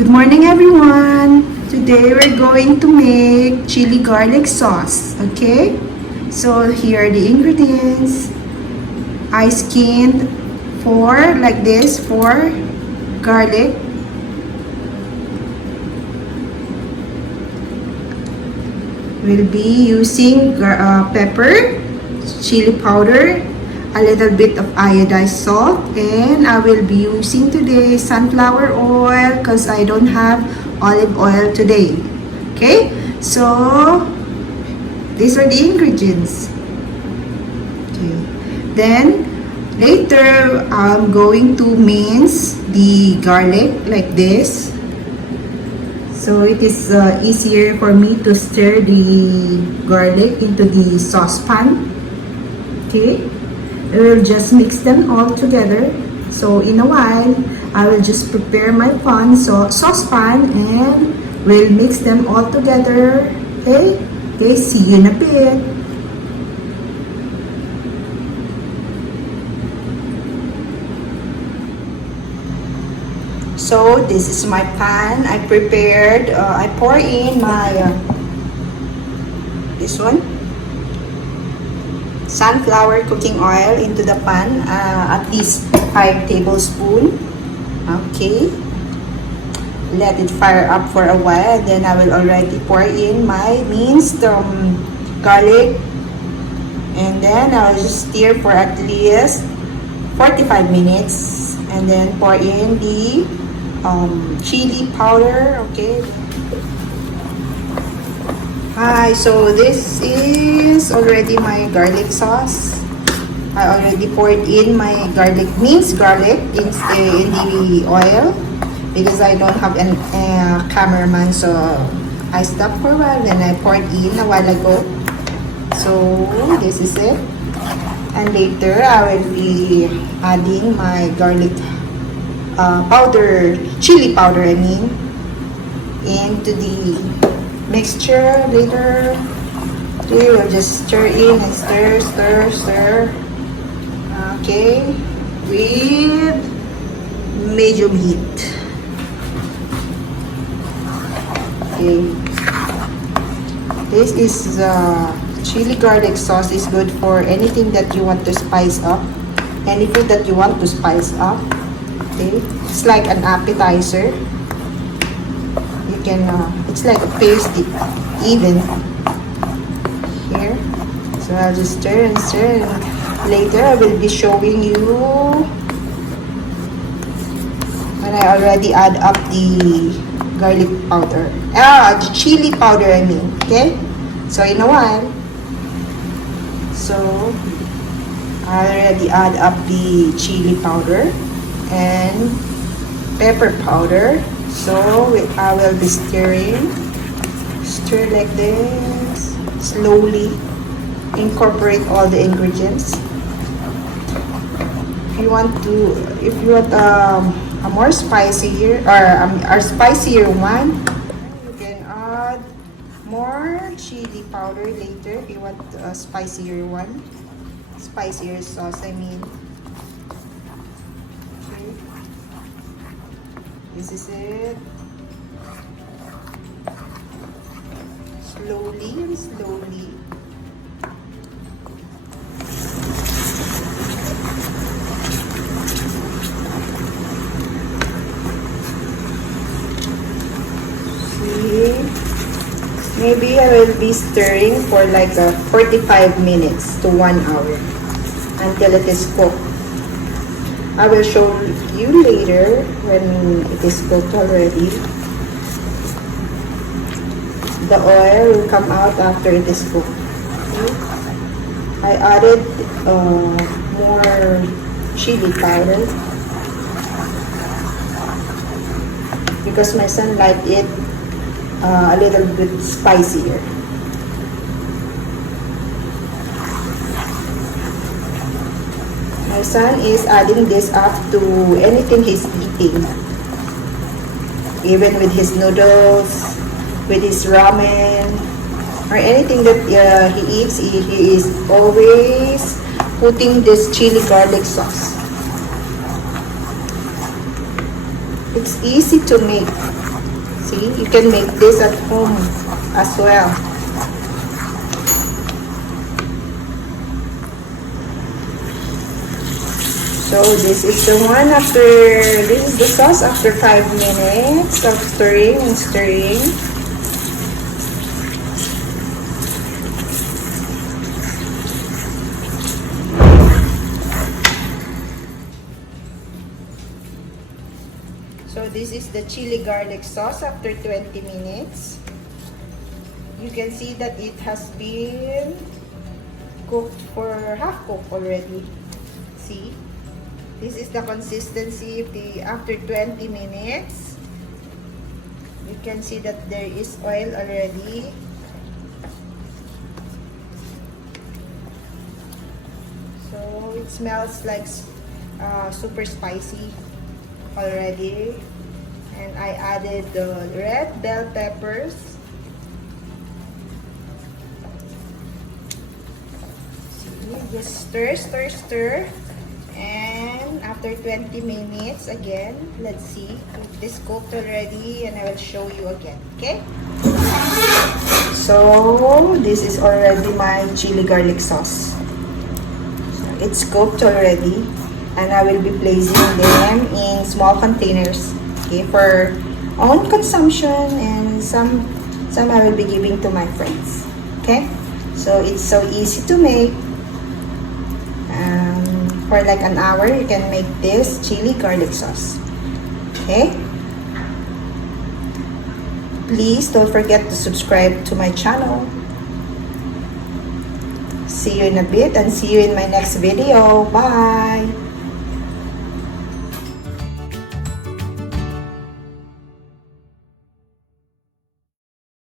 Good morning everyone! Today we're going to make chili garlic sauce, okay? So here are the ingredients. I skinned four garlic. We'll be using pepper, chili powder, a little bit of iodized salt, and I will be using today sunflower oil because I don't have olive oil today. Okay, so these are the ingredients. Okay, then later I'm going to mince the garlic like this, so it is easier for me to stir the garlic into the saucepan. Okay, I will just mix them all together. So in a while, I will just prepare my saucepan and we'll mix them all together. Okay? Okay, see you in a bit. So this is my pan. I prepared, I pour in my, this one, sunflower cooking oil into the pan, at least 5 tablespoons. Okay, let it fire up for a while, then I will already pour in my minced garlic, and then I'll just stir for at least 45 minutes, and then pour in the chili powder. Okay. Hi, so this is already my garlic sauce. I already poured in my minced garlic in the oil because I don't have a cameraman, so I stopped for a while, then I poured in a while ago. So this is it. And later I will be adding my garlic powder, chili powder I mean, into the mixture later. Okay, we'll just stir in and stir. Okay, with medium heat. Okay, this is chili garlic sauce. Is good for anything that you want to spice up, any food that you want to spice up. Okay, it's like an appetizer. You can it's like a paste even here. So I'll just stir and later I will be showing you when I already add up the garlic powder, the chili powder I mean. Okay, so in a while. So I already add up the chili powder and pepper powder. So I will be stir like this, slowly incorporate all the ingredients. If you want a more spicier or spicier one, you can add more chili powder later if you want a spicier one, spicier sauce I mean. Okay. This is it. Slowly and slowly. See? Maybe I will be stirring for like 45 minutes to 1 hour until it is cooked. I will show you later when it is cooked already. The oil will come out after it is cooked. Okay. I added more chili powder because my son liked it a little bit spicier. My son is adding this up to anything he's eating, even with his noodles, with his ramen, or anything that he eats. He is always putting this chili garlic sauce. It's easy to make. See, you can make this at home as well. So this is the one after, this is the sauce after 5 minutes of stirring and stirring. So this is the chili garlic sauce after 20 minutes. You can see that it has been cooked for half cooked already. See? This is the consistency of the after 20 minutes. You can see that there is oil already. So it smells like super spicy already. And I added the red bell peppers. See, just stir, stir, stir. And after 20 minutes again, let's see if this cooked already, and I will show you again. Okay, so this is already my chili garlic sauce. So it's cooked already, and I will be placing them in small containers, okay, for own consumption, and some I will be giving to my friends. Okay, so it's so easy to make. For like an hour, you can make this chili garlic sauce. Okay? Please don't forget to subscribe to my channel. See you in a bit and see you in my next video. Bye!